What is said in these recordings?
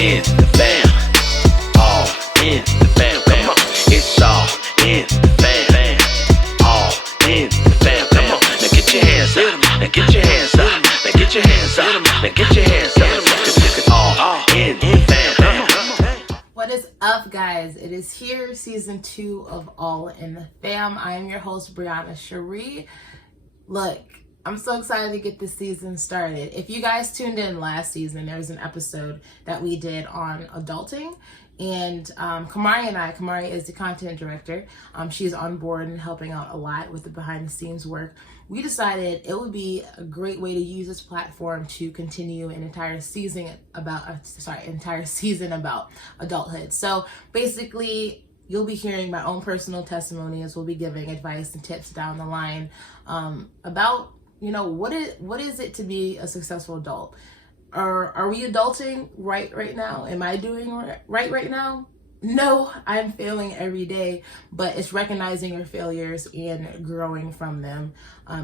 in the fam. All in the fam. Come on. It's all in the fam. All in the fam. Come on. Now get your hands up. Now get your hands up. Now get your hands up. Now get your hands up. It's all in the fam. What is up, guys? It is here, season 2 of All in the Fam. I am your host, Brianna Sharee. Look, I'm so excited to get this season started. If you guys tuned in last season, there was an episode that we did on adulting. And Kamari is the content director. She's on board and helping out a lot with the behind the scenes work. We decided it would be a great way to use this platform to continue an entire season about adulthood. So basically, you'll be hearing my own personal testimonies. We'll be giving advice and tips down the line about, what is it to be a successful adult? Are we adulting right now? Am I doing right now? No, I'm failing every day, but it's recognizing your failures and growing from them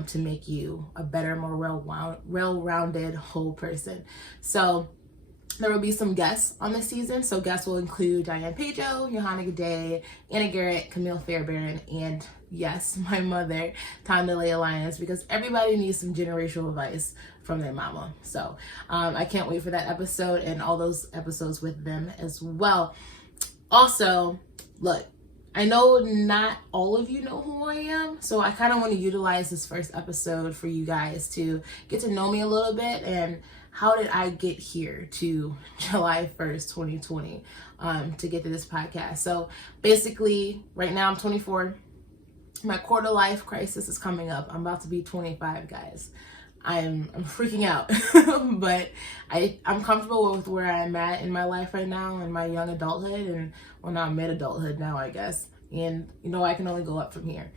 to make you a better, more well-rounded whole person. So there will be some guests on this season. So guests will include Diane Pajo, Johanna G'day, Anna Garrett, Camille Fairbairn, and yes, my mother, Tondale Alliance, because everybody needs some generational advice from their mama. So I can't wait for that episode and all those episodes with them as well. Also, look, I know not all of you know who I am, so I kind of want to utilize this first episode for you guys to get to know me a little bit and how did I get here to July 1st, 2020 to get to this podcast. So basically, right now I'm 24. My quarter life crisis is coming up. I'm about to be 25, guys. I'm freaking out, but I'm comfortable with where I'm at in my life right now in my young adulthood and now mid-adulthood now, I guess. And I can only go up from here.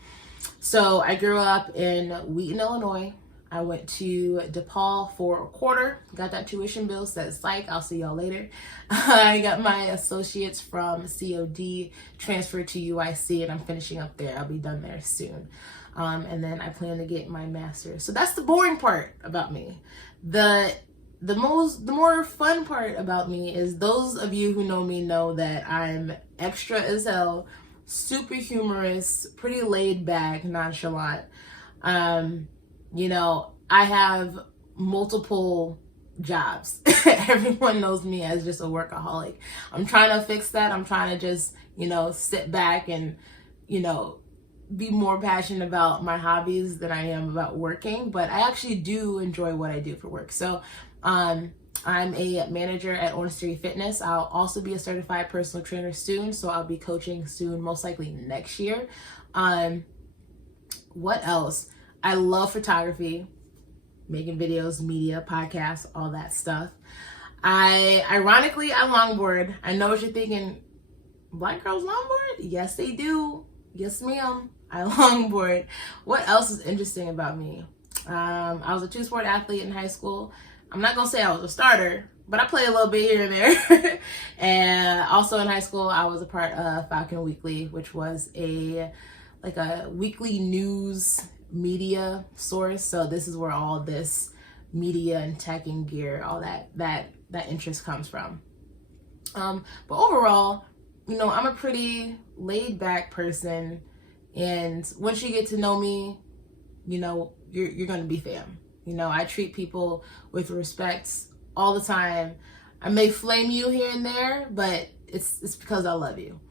So I grew up in Wheaton, Illinois. I went to DePaul for a quarter, got that tuition bill, said psych, I'll see y'all later. I got my associates from COD, transferred to UIC, and I'm finishing up there. I'll be done there soon. And then I plan to get my master's. So that's the boring part about me. The more fun part about me is those of you who know me know that I'm extra as hell, super humorous, pretty laid back, nonchalant. I have multiple jobs. Everyone knows me as just a workaholic. I'm trying to fix that. I'm trying to just, sit back and, be more passionate about my hobbies than I am about working. But I actually do enjoy what I do for work. So I'm a manager at Orange Theory Fitness. I'll also be a certified personal trainer soon. So I'll be coaching soon, most likely next year. What else? I love photography, making videos, media, podcasts, all that stuff. I longboard. I know what you're thinking. Black girls longboard? Yes, they do. Yes, ma'am. I longboard. What else is interesting about me? I was a 2-sport athlete in high school. I'm not going to say I was a starter, but I played a little bit here and there. And also in high school, I was a part of Falcon Weekly, which was a weekly news media source. So this is where all this media and tech and gear, all that interest comes from. But overall, I'm a pretty laid back person, and once you get to know me, you're gonna be fam. I treat people with respect all the time. I may flame you here and there, but it's because I love you.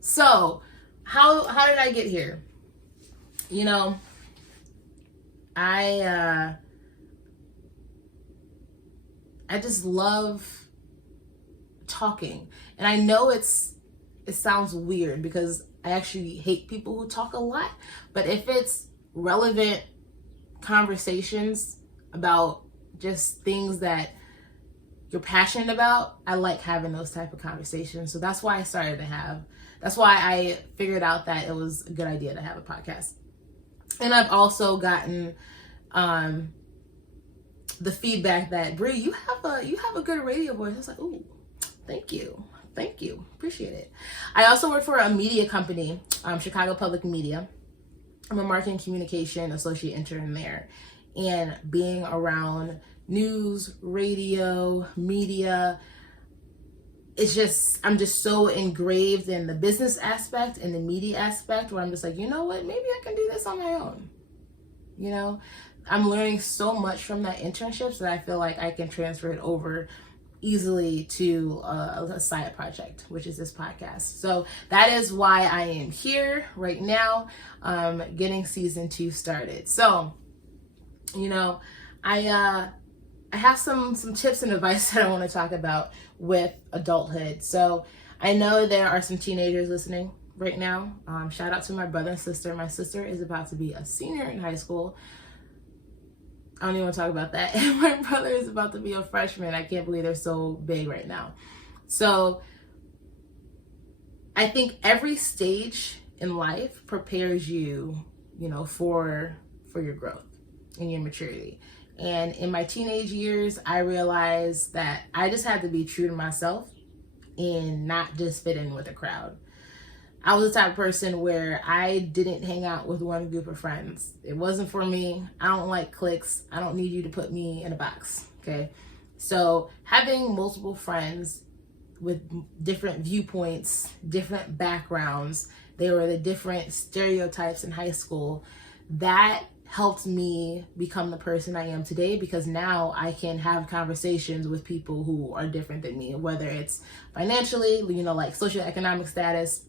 So how did I get here? I just love talking. And I know it sounds weird because I actually hate people who talk a lot, but if it's relevant conversations about just things that you're passionate about, I like having those type of conversations. So that's why I figured out that it was a good idea to have a podcast. And I've also gotten the feedback that, Brie, you have a good radio voice. I was like, ooh, thank you, appreciate it. I also work for a media company, Chicago Public Media. I'm a marketing communication associate intern there, and being around news, radio, media, I'm just so engraved in the business aspect and the media aspect where I'm just like, you know what, maybe I can do this on my own. You know, I'm learning so much from that internships that I feel like I can transfer it over easily to a side project, which is this podcast. So that is why I am here right now, getting season 2 started. So, you know, I have some tips and advice that I want to talk about with adulthood. So I know there are some teenagers listening right now. Shout out to my brother and sister. My sister is about to be a senior in high school. I don't even want to talk about that. And my brother is about to be a freshman. I can't believe they're so big right now. So I think every stage in life prepares you, you know, for your growth and your maturity. And in my teenage years, I realized that I just had to be true to myself and not just fit in with a crowd. I was the type of person where I didn't hang out with one group of friends. It wasn't for me. I don't like cliques. I don't need you to put me in a box, okay? So having multiple friends with different viewpoints, different backgrounds, they were the different stereotypes in high school, that helped me become the person I am today, because now I can have conversations with people who are different than me, whether it's financially, you know, like socioeconomic status,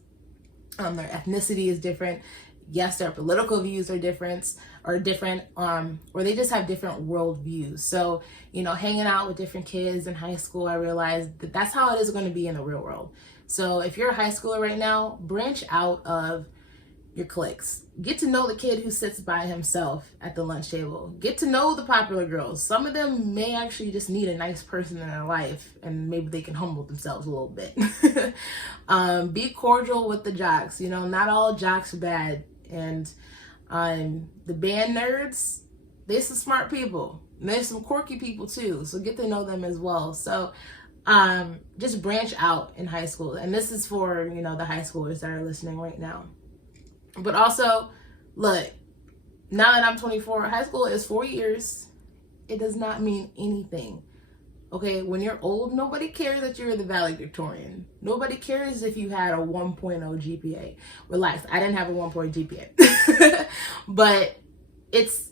their ethnicity is different. Yes, their political views are different, or they just have different world views. So, you know, hanging out with different kids in high school, I realized that that's how it is going to be in the real world. So if you're a high schooler right now, branch out of your cliques. Get to know the kid who sits by himself at the lunch table. Get to know the popular girls. Some of them may actually just need a nice person in their life, and maybe they can humble themselves a little bit. Be cordial with the jocks. You know, not all jocks are bad. And the band nerds, they're some smart people. And there's some quirky people too. So get to know them as well. So just branch out in high school. And this is for, you know, the high schoolers that are listening right now. But also, look, now that I'm 24, high school is 4 years. It does not mean anything. Okay, when you're old, nobody cares that you're the valedictorian. Nobody cares if you had a 1.0 GPA. Relax, I didn't have a 1.0 GPA. But it's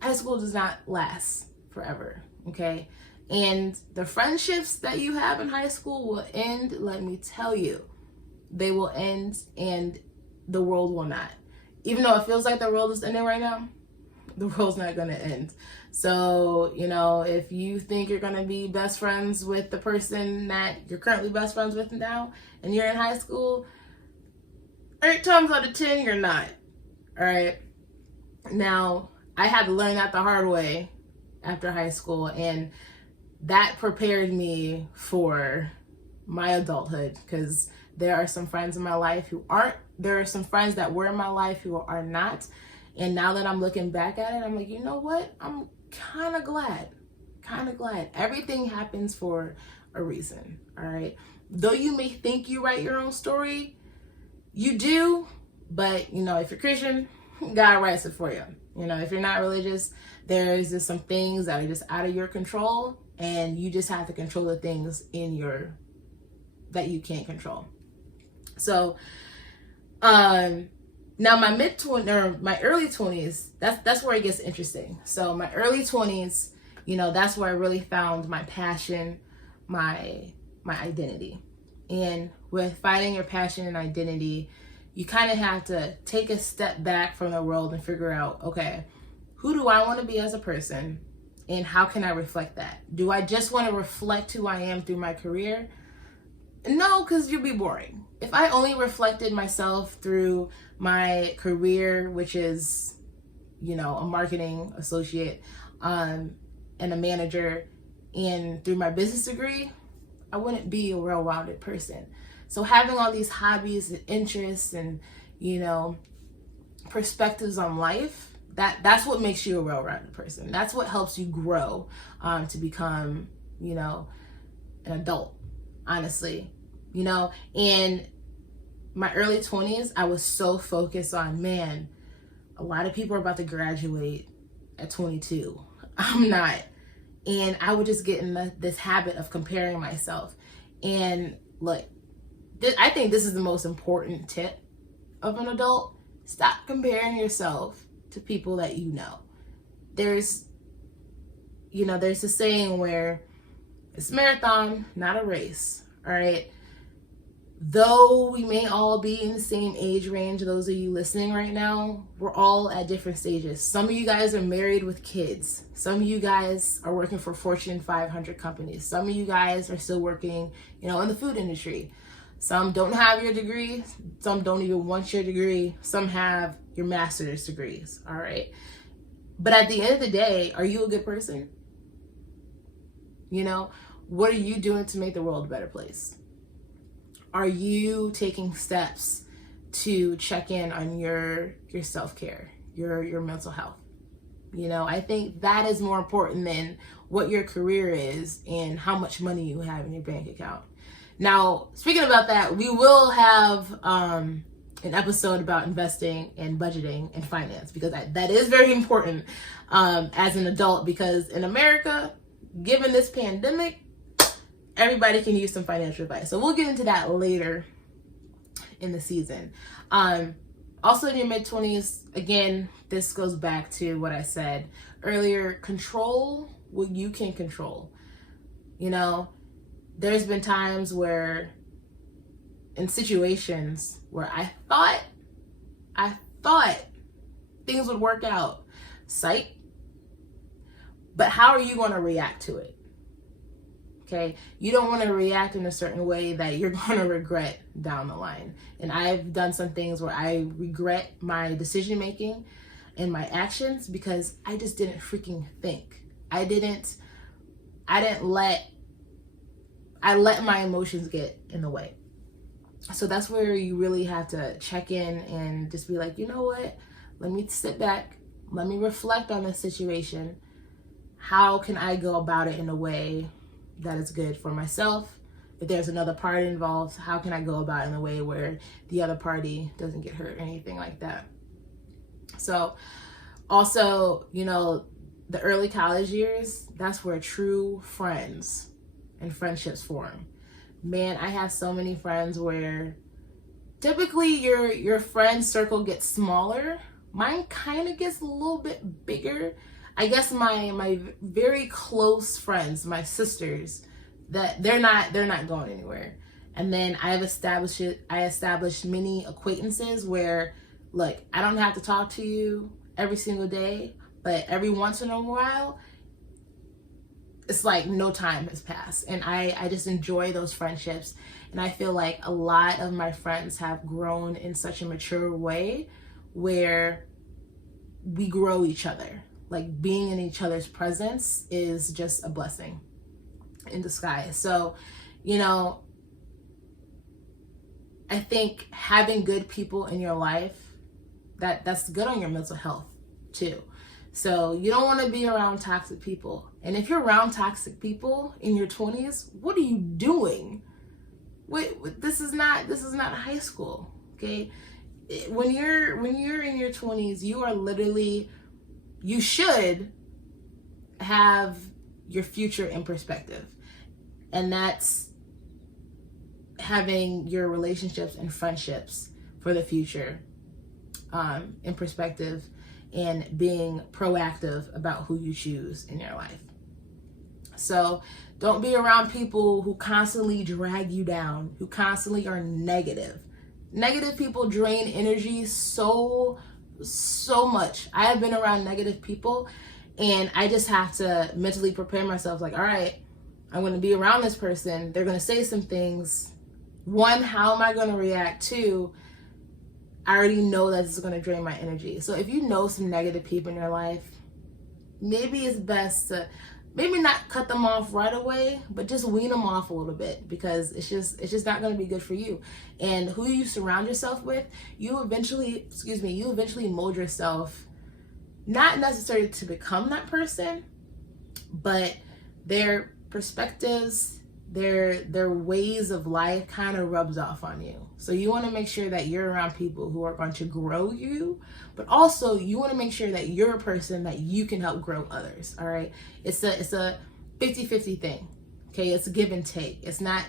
high school does not last forever, okay? And the friendships that you have in high school will end, let me tell you. They will end, and the world will not. Even though it feels like the world is ending right now, the world's not going to end. So, you know, if you think you're going to be best friends with the person that you're currently best friends with now, and you're in high school, 8 times out of 10, you're not. All right. Now, I had to learn that the hard way after high school, and that prepared me for my adulthood, because there are some friends in my life who aren't. There are some friends that were in my life who are not. And now that I'm looking back at it, I'm like, you know what? I'm kind of glad. Everything happens for a reason, all right? Though you may think you write your own story, you do. But, you know, if you're Christian, God writes it for you. You know, if you're not religious, there's just some things that are just out of your control. And you just have to control the things that you can't control. So, now my my early 20s, that's where it gets interesting. So my early 20s, you know, that's where I really found my passion, my identity. And with finding your passion and identity, you kind of have to take a step back from the world and figure out, okay, who do I want to be as a person, and how can I reflect that? Do I just want to reflect who I am through my career? No, because you'll be boring. If I only reflected myself through my career, which is, you know, a marketing associate and a manager, and through my business degree, I wouldn't be a well-rounded person. So having all these hobbies and interests and, you know, perspectives on life, that's what makes you a well-rounded person. That's what helps you grow to become, you know, an adult. Honestly, you know, in my early 20s, I was so focused on, man, a lot of people are about to graduate at 22. I'm not. And I would just get in this habit of comparing myself. And look, I think this is the most important tip of an adult. Stop comparing yourself to people that you know. There's a saying where it's a marathon, not a race, all right? Though we may all be in the same age range, those of you listening right now, we're all at different stages. Some of you guys are married with kids. Some of you guys are working for Fortune 500 companies. Some of you guys are still working, in the food industry. Some don't have your degree. Some don't even want your degree. Some have your master's degrees, all right? But at the end of the day, are you a good person? What are you doing to make the world a better place? Are you taking steps to check in on your self-care, your mental health? I think that is more important than what your career is and how much money you have in your bank account. Now, speaking about that, we will have an episode about investing and budgeting and finance, because that is very important as an adult, because in America, given this pandemic, everybody can use some financial advice. So we'll get into that later in the season. Also in your mid-20s, again, this goes back to what I said earlier, control what you can control. There's been times where, in situations where I thought things would work out, psych, but how are you going to react to it? Okay, you don't want to react in a certain way that you're going to regret down the line. And I've done some things where I regret my decision making and my actions because I just didn't freaking think. I let my emotions get in the way. So that's where you really have to check in and just be like, you know what? Let me sit back. Let me reflect on this situation. How can I go about it in a way that is good for myself? If there's another party involved, how can I go about it in a way where the other party doesn't get hurt or anything like that? So also, the early college years, that's where true friends and friendships form. Man, I have so many friends where typically your friend circle gets smaller. Mine kind of gets a little bit bigger. I guess my very close friends, my sisters, that they're not going anywhere. And then I established many acquaintances where, look, I don't have to talk to you every single day, but every once in a while, it's like no time has passed. And I just enjoy those friendships. And I feel like a lot of my friends have grown in such a mature way where we grow each other. Like, being in each other's presence is just a blessing in disguise. So, I think having good people in your life, that's good on your mental health too. So you don't want to be around toxic people. And if you're around toxic people in your 20s, what are you doing? Wait, this is not high school, okay? When you're in your 20s, you should have your future in perspective. And that's having your relationships and friendships for the future in perspective, and being proactive about who you choose in your life. So don't be around people who constantly drag you down, who constantly are negative. Negative people drain energy so much. I have been around negative people, and I just have to mentally prepare myself, like, all right, I'm going to be around this person. They're going to say some things. One, how am I going to react? Two, I already know that this is going to drain my energy. So if you know some negative people in your life, maybe it's best to maybe not cut them off right away, but just wean them off a little bit, because it's just not going to be good for you. And who you surround yourself with, you eventually mold yourself, not necessarily to become that person, but their perspectives, their ways of life kind of rubs off on you. So you want to make sure that you're around people who are going to grow you, but also you want to make sure that you're a person that you can help grow others. All right. It's a 50-50 thing. Okay, it's a give and take. It's not,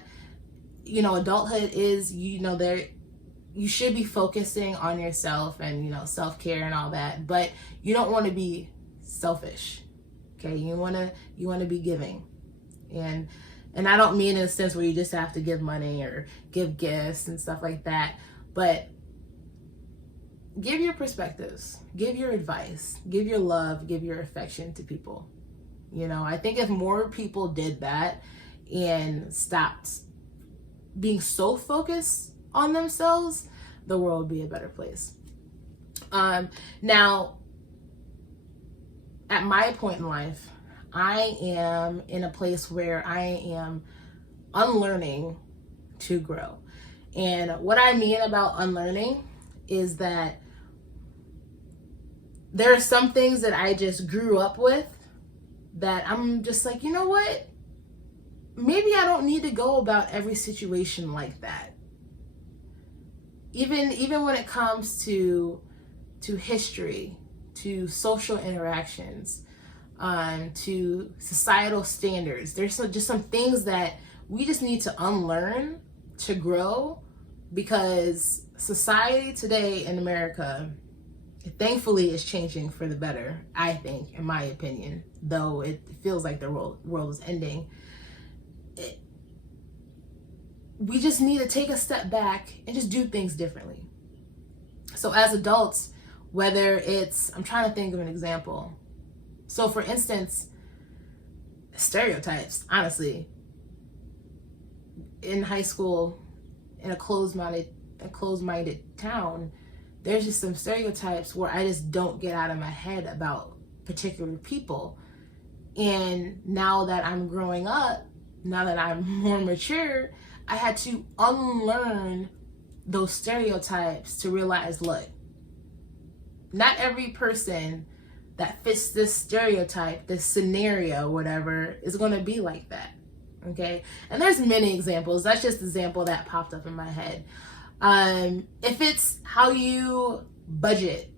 adulthood is, you should be focusing on yourself and, self-care and all that, but you don't want to be selfish. Okay, you want to be giving. And I don't mean in a sense where you just have to give money or give gifts and stuff like that, but give your perspectives, give your advice, give your love, give your affection to people. I think if more people did that and stopped being so focused on themselves, the world would be a better place. Now, at my point in life, I am in a place where I am unlearning to grow. And what I mean about unlearning is that there are some things that I just grew up with that I'm just like, you know what? Maybe I don't need to go about every situation like that. Even when it comes to history, to social interactions, to societal standards, there's just some things that we just need to unlearn to grow, because society today in America, thankfully, is changing for the better, I think, in my opinion, though it feels like the world is ending. We just need to take a step back and just do things differently. So as adults, whether it's, I'm trying to think of an example. So for instance, stereotypes, honestly, in high school, in a closed-minded town, there's just some stereotypes where I just don't get out of my head about particular people. And now that I'm growing up, now that I'm more mature, I had to unlearn those stereotypes to realize, look, not every person that fits this stereotype, this scenario, whatever, is going to be like that. Okay? And there's many examples. That's just an example that popped up in my head. If it's how you budget,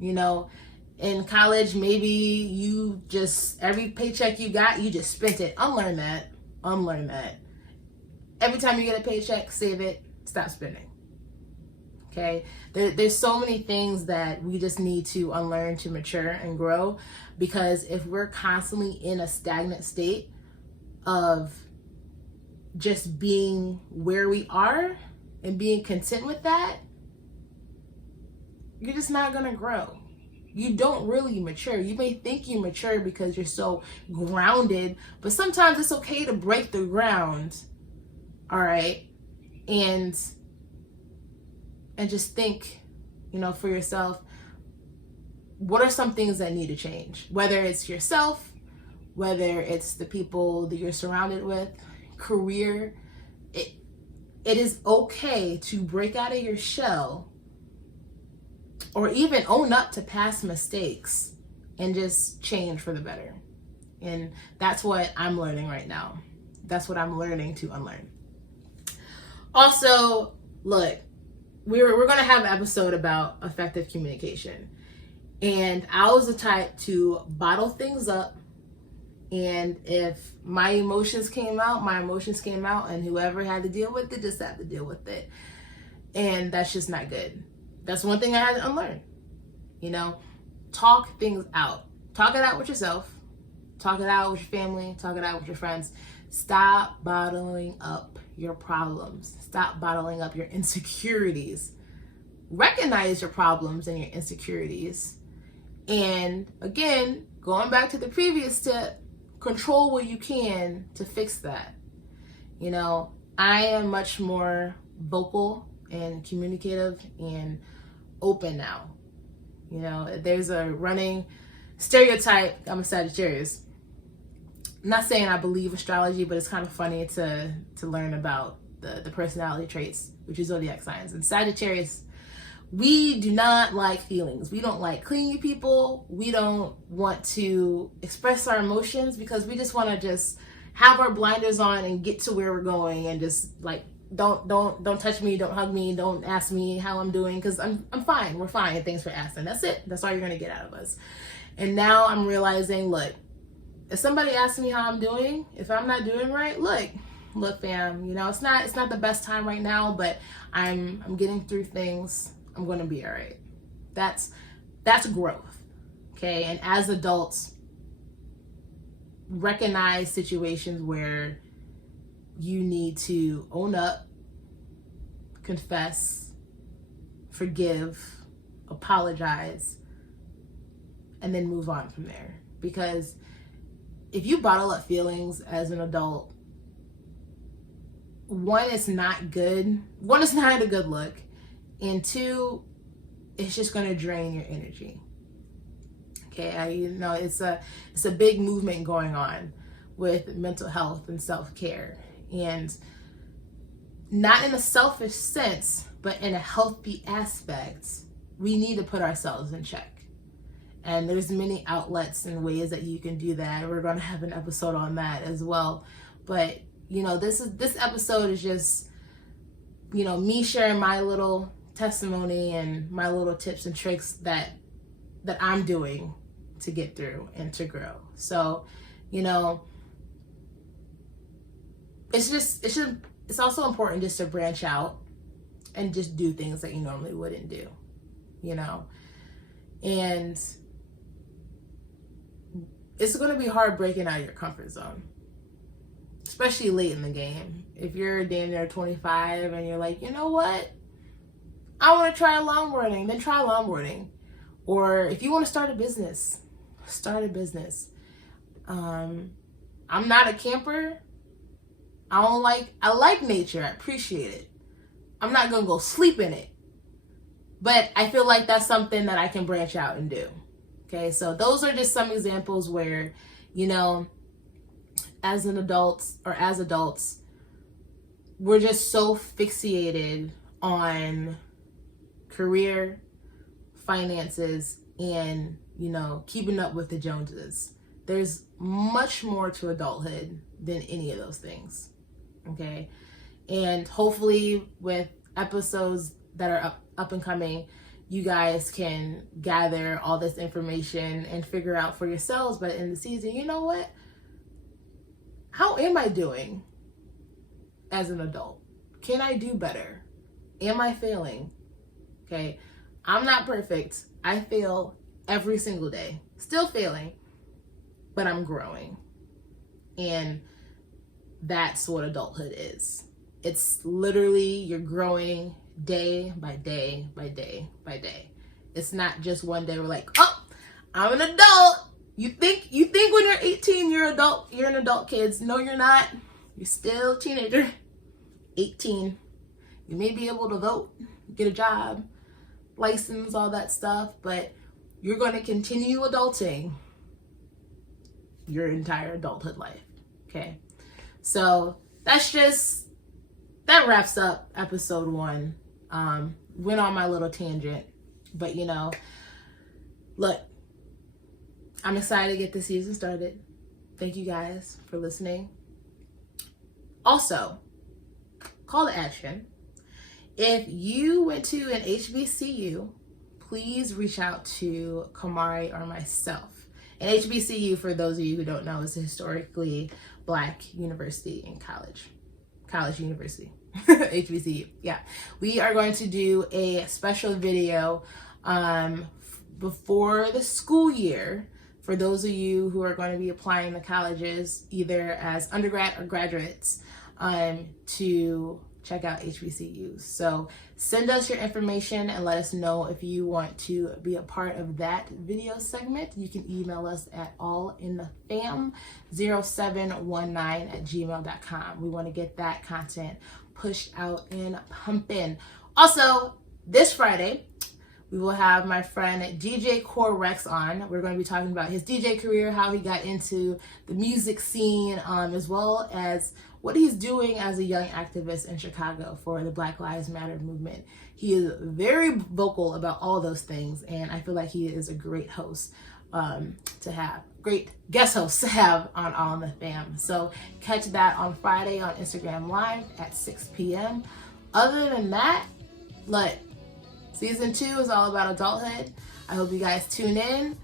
in college, maybe you just, every paycheck you got, you just spent it. Unlearn that. Every time you get a paycheck, save it, stop spending. Okay? There's so many things that we just need to unlearn to mature and grow, because if we're constantly in a stagnant state of just being where we are and being content with that, you're just not going to grow. You don't really mature. You may think you mature because you're so grounded, but sometimes it's okay to break the ground, all right? And just think, for yourself, what are some things that need to change? Whether it's yourself, whether it's the people that you're surrounded with, career, it is okay to break out of your shell or even own up to past mistakes and just change for the better. And that's what I'm learning right now. That's what I'm learning to unlearn. Also, look, we're going to have an episode about effective communication. And I was the type to bottle things up. And if my emotions came out, and whoever had to deal with it just had to deal with it. And that's just not good. That's one thing I had to unlearn. Talk things out. Talk it out with yourself. Talk it out with your family. Talk it out with your friends. Stop bottling up your problems. Stop bottling up your insecurities. Recognize your problems and your insecurities. And again, going back to the previous tip, control what you can to fix that. I am much more vocal and communicative and open now. There's a running stereotype. I'm a Sagittarius. I'm not saying I believe astrology, but it's kind of funny to learn about the personality traits, which is zodiac signs. And Sagittarius, we do not like feelings. We don't like clingy people. We don't want to express our emotions because we just want to just have our blinders on and get to where we're going and just like, don't touch me, don't hug me, don't ask me how I'm doing because I'm fine. We're fine. Thanks for asking. That's it. That's all you're going to get out of us. And now I'm realizing, look, if somebody asks me how I'm doing, if I'm not doing right, look, fam, you know, it's not the best time right now, but I'm getting through things. I'm going to be all right. That's growth. Okay. And as adults, recognize situations where you need to own up, confess, forgive, apologize, and then move on from there. Because if you bottle up feelings as an adult, one, it's not good. One, it's not a good look. And two, it's just going to drain your energy. Okay, you know, it's a big movement going on with mental health and self-care. And not in a selfish sense, but in a healthy aspect, we need to put ourselves in check. And there's many outlets and ways that you can do that. We're going to have an episode on that as well. But, you know, this episode is just, you know, me sharing my little testimony and my little tips and tricks that I'm doing to get through and to grow. So, you know, it's also important just to branch out and just do things that you normally wouldn't do, you know. And it's going to be hard breaking out of your comfort zone, especially late in the game. If you're damn near 25 and you're like, you know what, I want to try longboarding, then try longboarding. Or if you want to start a business, start a business. I'm not a camper. I like nature. I appreciate it. I'm not going to go sleep in it. But I feel like that's something that I can branch out and do. Okay, so those are just some examples where, you know, as adults, we're just so fixated on career, finances, and, you know, keeping up with the Joneses. There's much more to adulthood than any of those things. Okay, and hopefully with episodes that are up and coming, you guys can gather all this information and figure out for yourselves by the end of the season, you know what? How am I doing as an adult? Can I do better? Am I failing? Okay, I'm not perfect. I fail every single day. Still failing, but I'm growing. And that's what adulthood is. It's literally you're growing day by day by day by day. It's not just one day we're like, oh, I'm an adult. You think when you're 18 you're an adult, kids. No, you're not. You're still a teenager. 18. You may be able to vote, get a job, license, all that stuff, but you're going to continue adulting your entire adulthood life. Okay, so that wraps up episode 1. Went on my little tangent, but you know, look, I'm excited to get the season started. Thank you guys for listening. Also, call to action. If you went to an HBCU, please reach out to Kamari or myself. An HBCU, for those of you who don't know, is a historically Black university and college university. HBCU. Yeah, we are going to do a special video before the school year for those of you who are going to be applying to colleges, either as undergrad or graduates, to check out HBCUs. So send us your information and let us know if you want to be a part of that video segment. You can email us at allinthefam0719@gmail.com. We want to get that content pushed out and pumping. Also, this Friday, we will have my friend DJ Core Rex on. We're going to be talking about his DJ career, how he got into the music scene, as well as what he's doing as a young activist in Chicago for the Black Lives Matter movement. He is very vocal about all those things, and I feel like he is a great host great guest host to have on All in the Fam. So catch that on Friday on Instagram Live at 6 p.m. Other than that, look, season 2 is all about adulthood. I hope you guys tune in.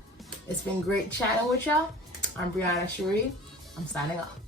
It's been great chatting with y'all. I'm Brianna Sharee. I'm signing off.